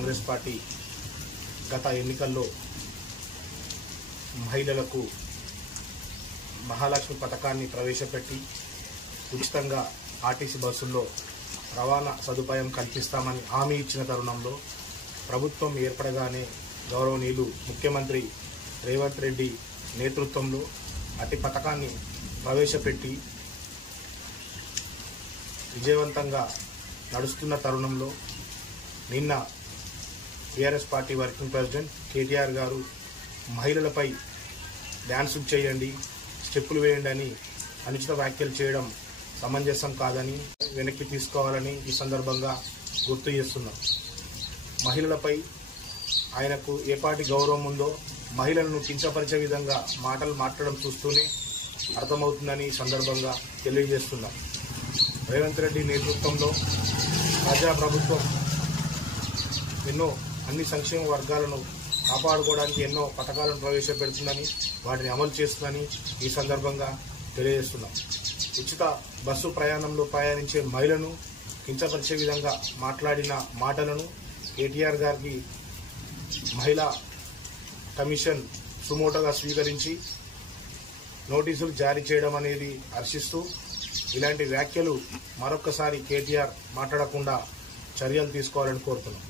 Congress party గత ఎన్నికల్లో మహిళలకు మహాలక్ష్మి పథకాన్ని ప్రవేశపెట్టి ఉచితంగా ఆర్టీసీ బస్సుల్లో రవాణా సదుపాయం కల్పిస్తామని హామీ ఇచ్చిన తరుణంలో ప్రభుత్వం ఏర్పడగానే గౌరవనీయులు ముఖ్యమంత్రి రేవంత్ రెడ్డి నేతృత్వంలో అట్టి పథకాన్ని ప్రవేశపెట్టి విజయవంతంగా నడుస్తున్న తరుణంలో నిన్న TRS party working president KTR గారు మహిళలపై డ్యాన్సులు చేయండి, స్టెప్పులు వేయండి అని అనుచిత వ్యాఖ్యలు చేయడం సమంజసం కాదని వెనక్కి తీసుకోవాలని ఈ సందర్భంగా గుర్తు చేస్తున్నాం. మహిళలపై ఆయనకు ఏ పార్టీ గౌరవం ఉందో మహిళలను కించపరిచే విధంగా మాటలు మాట్లాడడం చూస్తూనే అర్థమవుతుందని ఈ సందర్భంగా తెలియజేస్తున్నాం. రేవంత్ రెడ్డి నేతృత్వంలో ప్రజాప్రభుత్వం అన్ని సంక్షేమ వర్గాలను కాపాడుకోవడానికి ఎన్నో పథకాలను ప్రవేశపెడుతుందని, వాటిని అమలు చేస్తుందని ఈ సందర్భంగా తెలియజేస్తున్నాం. ఉచిత బస్సు ప్రయాణంలో ప్రయాణించే మహిళను కించపరిచే విధంగా మాట్లాడిన మాటలను కేటీఆర్ గారికి మహిళా కమిషన్ సుమోటోగా స్వీకరించి నోటీసులు జారీ చేయడం అనేది హర్షిస్తూ ఇలాంటి వ్యాఖ్యలు మరొక్కసారి కేటీఆర్ మాట్లాడకుండా చర్యలు తీసుకోవాలని కోరుతున్నాం.